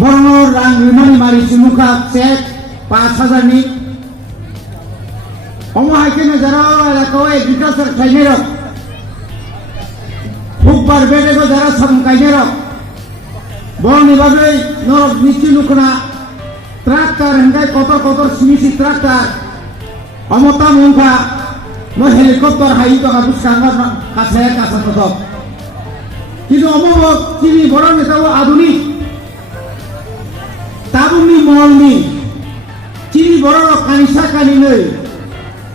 বরং রাং রিমানি মারি চুমুখা check 5,000 ni অমহাইকে যারা এলাকাও এগ্রিকালচার খাইনের ফুকবার বেড়ে যারা সাম কাইনের বরং এভাবে নিচু নুকনা ট্রাক্টর হেঙ্গায় কত কত সিমিসি ট্রাক্টর অমতা মুখা হেলিকপ্টার হাই টাকা বুঝকাঙ্গা কাছে কাছে কত কিন্তু অমবক তিনি বড় নেতাও আধুনিক তাবুনি মহলনি চিনি বড় কানিসা কানি নই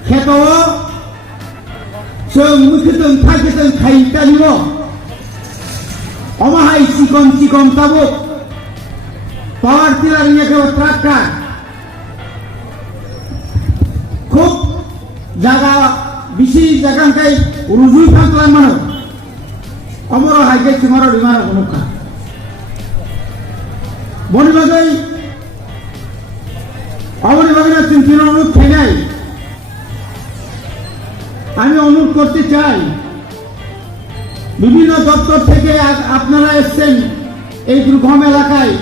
খেতাও जों मुखितों थाइकेतों खाइतानिबो अमाहाय चिकन चिकन ताबो पावर टिलार नियाके ट्राक्टर खूब जागा बिसि जागांकाय रुजुय फांकलाय मानो अमरो हाइके चिमारो डिमारो गनुखा बनि बागै अमनि बागैना चिन्तिनो फैनाय আমি অনুরোধ করতে চাই বিভিন্ন দপ্তর থেকে আপনারা এসেছেন এই দুর্গম এলাকায়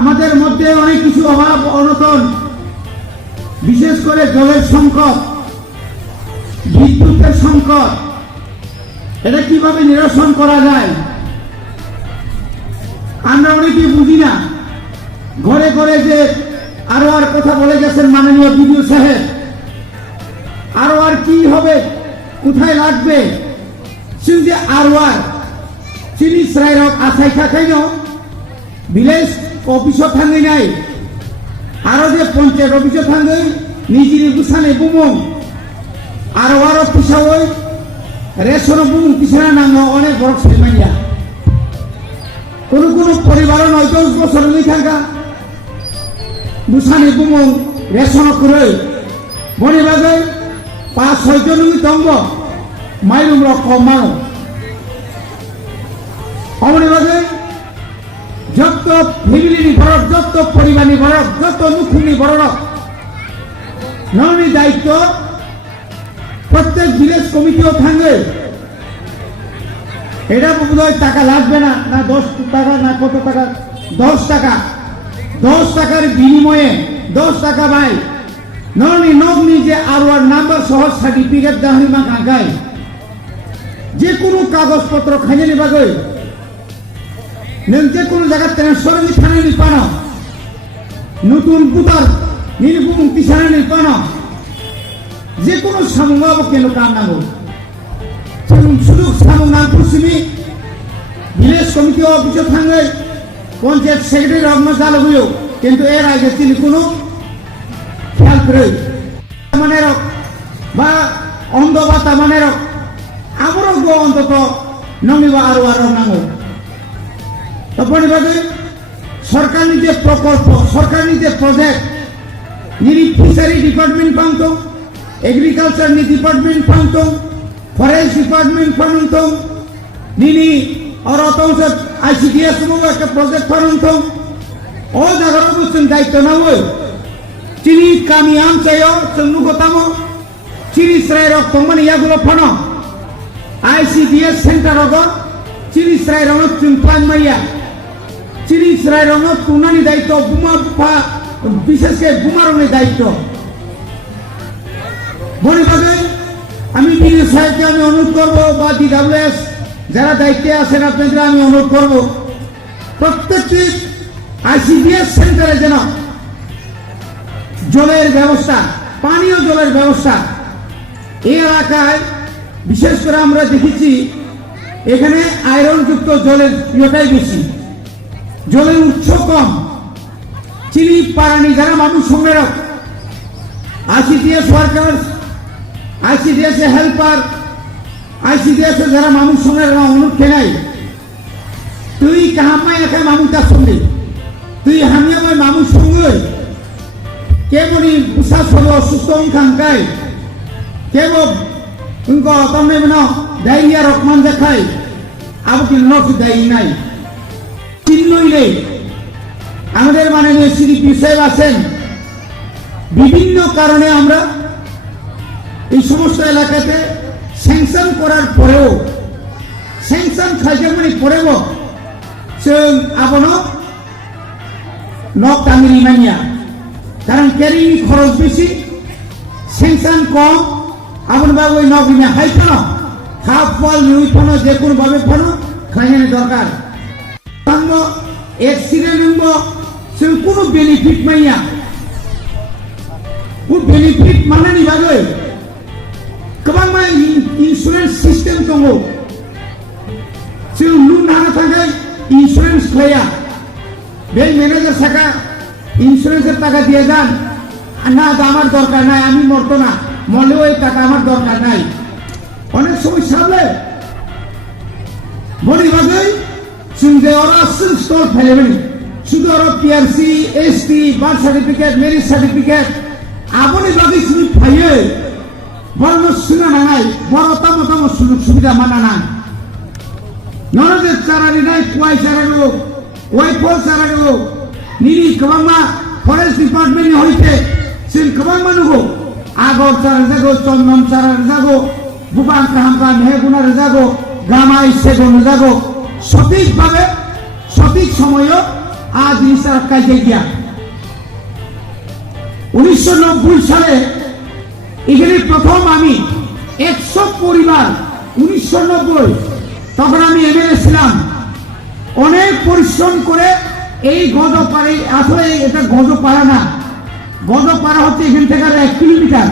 আমাদের মধ্যে অনেক কিছু অভাব অনটন বিশেষ করে জলের সংকট বিদ্যুতের সংকট এটা কিভাবে নিরসন করা যায় আমরা অনেকেই বুঝি না ঘরে ঘরে যে আরো আর কথা বলে গেছেন মাননীয় বিডিও সাহেব আরো আর কি হবে কোথায় লাগবে সিন্ধে আরো আর চিনি শ্রাইরক আশাই থাকাইন ভিলেজ অফিসও থাঙ্গি নাই আরো যে পঞ্চায়েত অফিসও থাঙ্গি নিজের গুছানে বুমং আরো পিছাওই রেশন বুমং পিছানা নাঙ্গ অনেক বড় সেমাইয়া কোন পরিবার 9-10 বছর নিয়ে থাকা গুছানে বুমং রেশন করে বনে বাজে 5-6 জন দঙ্গ মাইলুম রকম মানো অমনি বাজে যত ফ্যামিলি বড় যত পরিবারনি বড় যত মুখুনি বড় ননি দায়িত্ব প্রত্যেক ভিলেজ কমিটিও থাকবে এটা বোধহয় টাকা লাগবে না 10 টাকা না কত টাকা 10 টাকা 10 টাকার বিনিময়ে 10 টাকা ভাই ননি নগনি যে আর নাম্বার সহ সার্টিফিকেট দাহিমা কাগায় যে কোনো কাগজপত্র খাইনি বাগে নং যে কোনো জায়গা ট্রান্সফার নি থানায় নি পানো নতুন বুতার নির্বুম পিছানে নি পানো যে কোনো সামুঙ্গাবো কেন কাম নাগো শুধু সামুঙ্গা পুসিমি ভিলেজ কমিটি অফিসে থাঙ্গে পঞ্চায়েত সেক্রেটারি রগ্ন চালু হইও কিন্তু এর আগে তিনি কোনো খেয়াল করে মানে বা অন্ধ বাতা মানে আমারও গো অন্তত নমিবা আরো নাঙ্গো তখন এভাবে সরকারি যে প্রকল্প সরকারি যে প্রজেক্ট নিরি ফিশারি ডিপার্টমেন্ট পান্ত এগ্রিকালচার নি ডিপার্টমেন্ট পান্ত ফরেস্ট ডিপার্টমেন্ট পান্ত নিনি আর অতংশ আইসিডিএস একটা প্রজেক্ট পান্ত ও জায়গার বুঝছেন দায়িত্ব না ওই চিনি কামি আমচায়ও চন্নু গোতামো চিনি শ্রায় রক তংমানি ইয়াগুলো ফনো আইসিডিএস সেন্টার রগ চিনি শ্রায় রং চুনপ্লান মাইয়া চিনি শ্রায় রং তুনানি দায়িত্ব বুমা বিশেষ করে বুমারনের দায়িত্ব বনিভাবে আমি বিডিও সাহেবকে আমি অনুরোধ করবো বা ডিডব্লিউএস যারা দায়িত্বে আছেন আপনাদের আমি অনুরোধ করব প্রত্যেকটি আইসিডিএস সেন্টারে যেন জলের ব্যবস্থা পানীয় জলের ব্যবস্থা এই এলাকায় বিশেষ করে আমরা দেখেছি এখানে আয়রন যুক্ত জলের ইয়েটাই বেশি জলের উৎস কম চিনি পারানি যারা মানুষ সংগ্রহ ICDS worker ICDS helper ICDS যারা মানুষ সংগ্রহ অনুরোধ খেলাই তুই কাহামায় একা মানুষটার সঙ্গে তুই হামিয়ামায় মানুষ সঙ্গে কেবলি উষা সব অসুস্থ খাঙ্কায় কেবল উনকো তমনে মনো ডায়রিয়া রকমান দেখায় আবু কি নকি দায়ী নাই চিহ্নই নেই আমাদের মাননীয় সিডিপি সাহেব আছেন বিভিন্ন কারণে আমরা এই সমস্ত এলাকাতে স্যাংশন করার পরেও স্যাংশন খাইজামনি পরেও जों आबनो নখ টাঙিয়ে ইমানিয়া কারণ ক্যারিং খরচ বেশি সেংশন কম আপন বাবু ওই নখ ইমা হাই ফানো হাফ ফল নিউই ফানো যে কোনো ভাবে ফানো খাইনে দরকার তাঙ্গ অ্যাক্সিডেন্ট হইব সে কোনো বেনিফিট মাইয়া ও বেনিফিট মানানি বাগৈ गोबां मा इन्सुरेन्स सिस्टेम दङ जों लुन हानो थाखाय इन्सुरेन्स खालाया बे मेनेजार साका इन्सुरेन्सের টাকা দিয়ে যান না আমার দরকার নাই আমি মরতো না মরলেও এই টাকা আমার দরকার নাই অনেক সময় সামলে বড়ি বাজে जों যে ওরা স্টল ফেলেবেন শুধু ওরা PRC ST birth certificate marriage certificate আপনি বাকি শুধু পাইয়ে বড় শুনে নাই বড় তম তম সুযোগ সুবিধা মানা নাই নরদের চারানি নাই কুয়াই চারানো কুয়াই ফল চারানো নিরি কবাংমা ফরেস্ট ডিপার্টমেন্ট হইতে जों गोबां मानुगौ आगर चारा जागौ चन्दन चारा जागौ बुबां काहामका मेहगुना जागौ गामाय सेगुन जागौ সঠিকভাবে সঠিক সময়ে আজ জিনিসটা কাজে গিয়া 1990 সালে এখানে প্রথম আমি 100 পরিবার 1990 তখন আমি এমএলএ ছিলাম অনেক পরিশ্রম করে এই গজপাড়ে আসলে এটা গজপাড়া না গজপাড়া হচ্ছে এখান থেকে 1 কিলোমিটার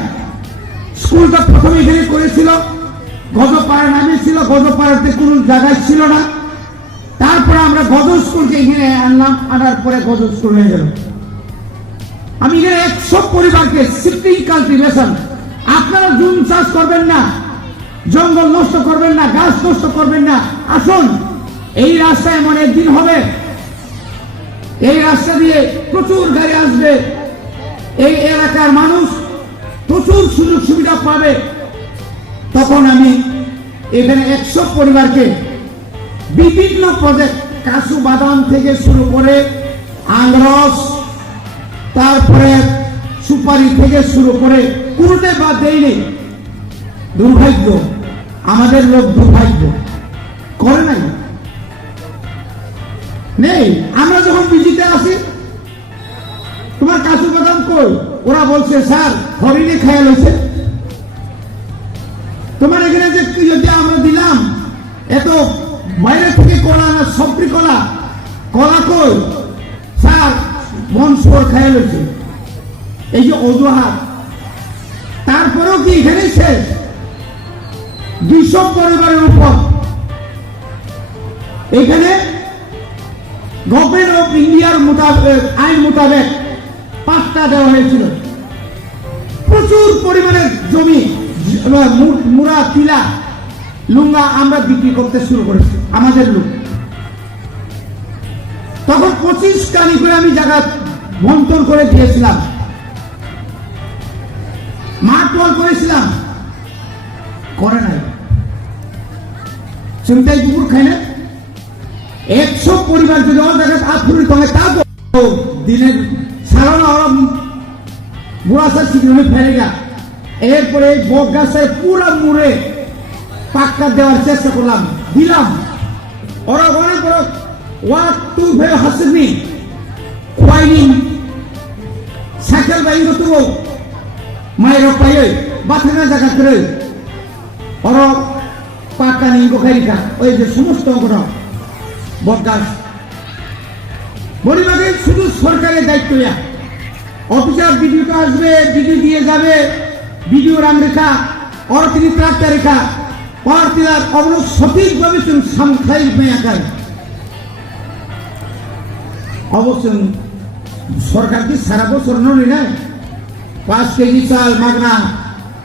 স্কুলটা প্রথমে এখানে করেছিল গজপাড়া নামে ছিল গজপাড়াতে কোনো জায়গা ছিল না তারপরে আমরা গজ স্কুলকে এখানে আনলাম আনার পরে গজ স্কুল হয়ে গেল আমি এখানে 100 পরিবারকে শিফটিং কাল্টিভেশন আপনারা জুম চাষ করবেন না জঙ্গল নষ্ট করবেন না গাছ নষ্ট করবেন না আসুন এই রাস্তায় এমন একদিন হবে এই রাস্তা দিয়ে প্রচুর গাড়ি আসবে এই এলাকার মানুষ প্রচুর সুযোগ সুবিধা পাবে তখন আমি এখানে 100 পরিবারকে বিভিন্ন প্রজেক্ট কাজু বাদাম থেকে শুরু করে আঙ্গরস তারপরে সুপারি থেকে শুরু করে কোনোটাই বাদ দেয়নি দুর্ভাগ্য আমাদের লোক দুর্ভাগ্য করে নাই নেই আমরা যখন বিজিতে আসি তোমার কাজু বাদাম কই ওরা বলছে স্যার হরিণে খেয়াল হয়েছে তোমার এখানে যে যদি আমরা দিলাম এত বাইরে থেকে কলা না সবরি কলা কলা কই স্যার মন সোর খেয়াল হয়েছে এই যে অজুহাত তারপরেও কি এখানে শেষ 200 পরিবারের উপর এখানে গভর্নমেন্ট অফ ইন্ডিয়ার মোতাবেক আইন মোতাবেক পাট্টা দেওয়া হয়েছিল প্রচুর পরিমাণের জমি মুড়া তিলা লুঙ্গা আমরা বিক্রি করতে শুরু করেছি আমাদের লোক তখন 25 কানি করে আমি জায়গা বন্টন করে দিয়েছিলাম মাঠ ওয়াল করেছিলাম করে নাই চিন্তায় দুপুর খাই না 100 পরিবার যদি ওর জায়গায় আফুরিত হয় তা দিনের সারানো ওরা বুড়াশা শিখে ফেলে গা এরপরে বক গাছের পুরা মুড়ে পাক্কা দেওয়ার চেষ্টা করলাম দিলাম ওরা অনেক বড় ওয়াক টু ভে হাসিনি কোয়াইনিং সাইকেল বাইরে তো মায়ের পায়ে বাথানা জায়গা করে ওরা পাক্কা নিয়ে গোখারিকা ওই যে সমস্ত অঙ্গটা বটগাছ পরিবারে শুধু সরকারের দায়িত্ব অফিসার ভিডিওটা আসবে ভিডিও দিয়ে যাবে ভিডিও রাং রেখা ওরা তিনি ত্রাক্তা রেখা পার তিলার অবলো সঠিকভাবে সামখাই মেয়াকার অবশ্য সরকার কি সারা বছর নয় না 5 কেজি চাল মাগনা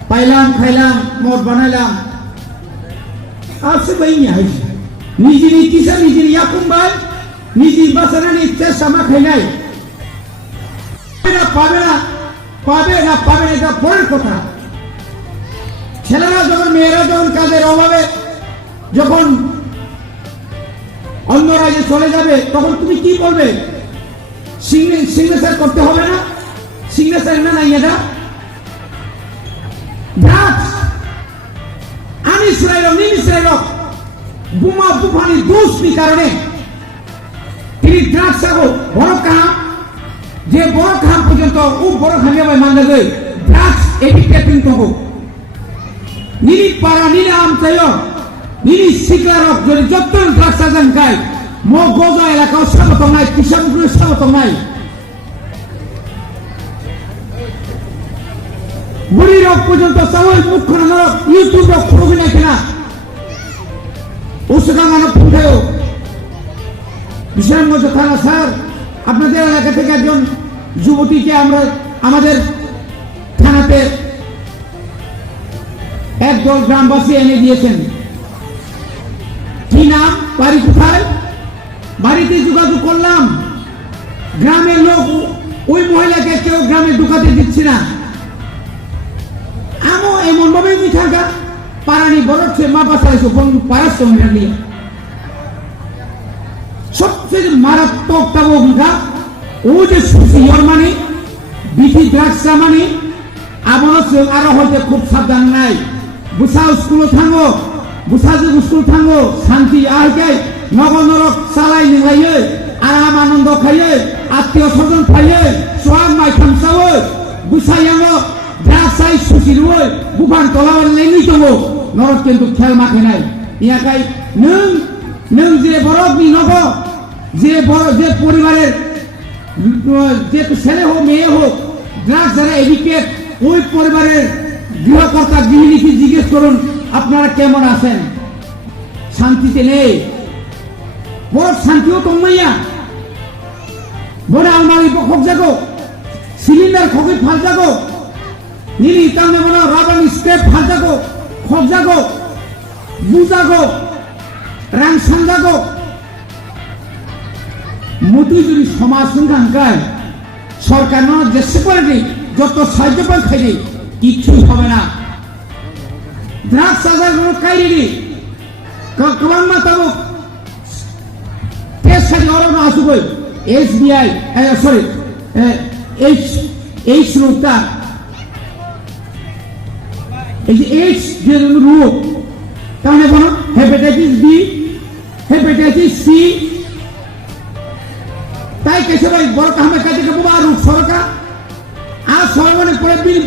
পাইলাম খাইলাম মদ বানাইলাম আসে বাইনি আইছে নিজের কিসা নিজের ইয়াকুম ভাই নিজের বাসানা নিচ্ছে সামা খাই নাই পাবে না এটা পরের কথা ছেলেরা যখন মেয়েরা যখন কাজের অভাবে যখন অন্য রাজ্যে চলে যাবে তখন তুমি কি করবে সিগনেচার করতে হবে না সিগনেচার না নাই এটা আমি ইসরায়েল বোমা বুফানি দুষ্টি কারণে তিনি ড্রাগস বড় কাম যে বড় খাম পর্যন্ত ও বড় খামে ভাই মান লাগে ড্রাগস এডিক্টেড কিন্তু নিরি পারা নিরি আম চাইও নিরি শিকারক যদি যত ড্রাগস আজান খায় মো গজা এলাকাও স্বাগত নাই কিষানগুলো স্বাগত নাই বুড়ি রোগ পর্যন্ত সবাই মুখ করে ইউটিউব খুবই না কিনা ওষুধাঙ্গানো পুঁথেও বিশালগঞ্জ থানা স্যার আপনাদের এলাকা থেকে একজন যুবতীকে আমরা আমাদের থানাতে একদল গ্রামবাসী এনে দিয়েছেন কি নাম বাড়ি কোথায় বাড়িতে যোগাযোগ করলাম গ্রামের লোক ওই মহিলাকে কেউ গ্রামে ঢুকাতে দিচ্ছে না এমন ভাবে থাকা পারানি বরছে মা বাসাইছো পারাস নিয়ে সবচেয়ে মারাত্মক ভূমিকা ও যে সুসিয়র মানে বিধি দ্রাক্ষা মানে আমার আরো হয়তো খুব সাবধান নাই বুসা স্কুল থাঙ্গো বুসা যে স্কুল থাঙ্গো শান্তি আহকে নগর নরক চালাই নিলাইয়ে আরাম আনন্দ খাইয়ে আত্মীয় স্বজন খাইয়ে সোহাগ মাই খামসাও বুসাইয়াঙ্গো দ্রাক্ষাই সুশীল হয়ে বুফান তলাবার লেঙ্গি তবো নরক কিন্তু খেল মাঠে নাই ইয়াকাই নং যে বরফনি নগ যে বড় যে পরিবারের যে ছেলে হোক মেয়ে হোক ড্রাগস যারা এডিক্টেড ওই পরিবারের গৃহকর্তা গৃহিণীকে জিজ্ঞেস করুন আপনারা কেমন আছেন শান্তিতে নেই বড় শান্তিও কমাইয়া বড় আলমারি খোঁজ যাগো সিলিন্ডার খোঁজে ফাল যাগো নিরি তামে বড় রাবানি স্টেপ ফাল যাগো খোঁজ যাগো বুঝাগো রাং সাংজাগো মতি যদি সমাজ সংখ্যায় সরকার চেষ্টা করে দিই যত সাহায্য পান খাই কিচ্ছুই হবে না ড্রাগস আজার কোনো কাইরি কমান মাতাবো টেস্ট সারি অরণ আসুবই এসবিআই সরি এইচ রোগটা এই যে এইচ যে রোগ তাহলে কোনো হেপাটাইটিস বি হেপাটাইটিস সি তাই কেসে ভাই বড় কামের কাজে আর সরকার আর সরকারের পরে বিনি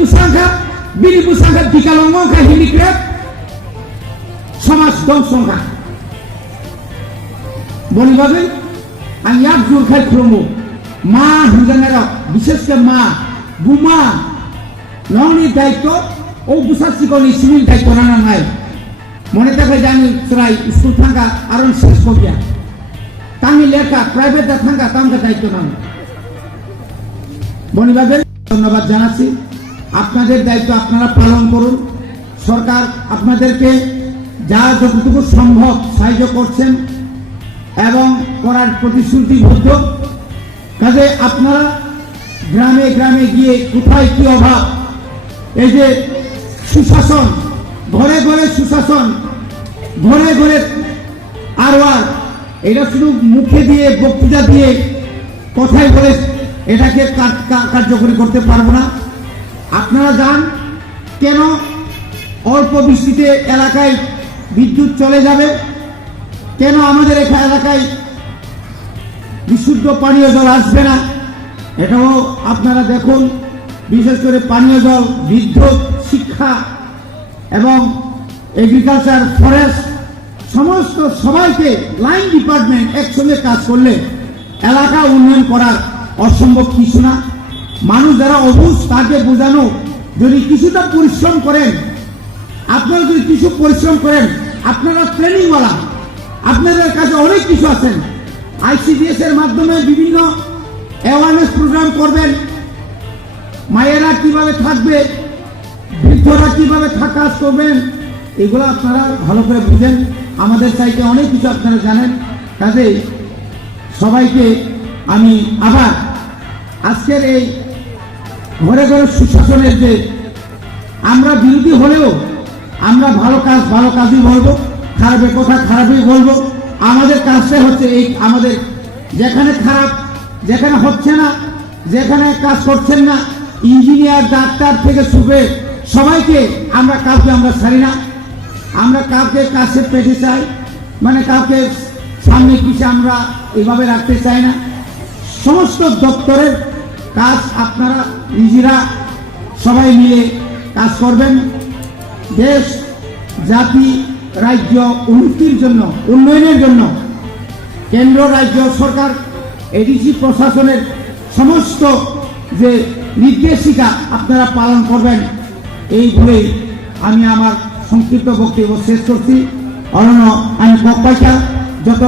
পুসাঙ্খা বিকালঙ্গা হিলিক্রেপ সমাজ দংশঙ্খা বলিবাবে আমি এক জোর খাই খুলবো মা হিজানেরা বিশেষ করে মা বুমা ননি দায়িত্ব ও বুসাসিকনি সিভিল দায়িত্ব না নাই মনে থাকে জানি সরাই স্কুল থাকা আরো শেষ কবিয়া তামি লেখা প্রাইভেট থাকা তামকে দায়িত্ব না বনিবাদের ধন্যবাদ জানাচ্ছি আপনাদের দায়িত্ব আপনারা পালন করুন সরকার আপনাদেরকে যা যতটুকু সম্ভব সাহায্য করছেন এবং করার প্রতিশ্রুতিবদ্ধ কাজে আপনারা গ্রামে গ্রামে গিয়ে কোথায় কি অভাব এই যে সুশাসন ঘরে ঘরে সুশাসন ঘরে ঘরে আর এটা শুধু মুখে দিয়ে বক্তৃতা দিয়ে কথাই বলে এটাকে কার্যকরী করতে পারবো না আপনারা যান কেন অল্প বৃষ্টিতে এলাকায় বিদ্যুৎ চলে যাবে কেন আমাদের এলাকায় বিশুদ্ধ পানীয় জল আসবে না এটাও আপনারা দেখুন বিশেষ করে পানীয় জল বিদ্যুৎ শিক্ষা এবং এগ্রিকালচার ফরেস্ট সমস্ত সবাইকে লাইন ডিপার্টমেন্ট একসঙ্গে কাজ করলে এলাকা উন্নয়ন করার অসম্ভব কিছু না মানুষ যারা অবুঝ তাকে বোঝানো যদি কিছুটা পরিশ্রম করেন আপনারা যদি কিছু পরিশ্রম করেন আপনারা ট্রেনিংওয়ালা আপনাদের কাছে অনেক কিছু আছেন আইসিডিএস এর মাধ্যমে বিভিন্ন অ্যাওয়ারনেস প্রোগ্রাম করবেন মায়েরা কিভাবে থাকবে বৃদ্ধরা কিভাবে কাজ করবেন এগুলো আপনারা ভালো করে বুঝেন আমাদের চাইতে অনেক কিছু আপনারা জানেন কাজেই সবাইকে আমি আবার আজকের এই ঘরে ঘরে সুশাসনের যে আমরা বিরোধী হলেও আমরা ভালো কাজই বলবো খারাপের কথা খারাপই বলবো আমাদের কাজটা হচ্ছে এই আমাদের যেখানে খারাপ যেখানে হচ্ছে না যেখানে কাজ করছেন না ইঞ্জিনিয়ার ডাক্তার থেকে শুরু সবাইকে আমরা কাউকে আমরা ছাড়ি না আমরা কাউকে কাছে পেতে চাই মানে কাউকে সামনে পিছিয়ে আমরা এভাবে রাখতে চাই না সমস্ত দপ্তরের কাজ আপনারা নিজেরা সবাই মিলে কাজ করবেন। দেশ জাতি রাজ্য উন্নতির জন্য, উন্নয়নের জন্য কেন্দ্র রাজ্য সরকার এডিসি প্রশাসনের সমস্ত যে নির্দেশিকা আপনারা পালন করবেন, এই বলে আমি আমার সংক্ষিপ্ত বক্তব্য শেষ করছি। অরণ্য আমি কপাইকা যত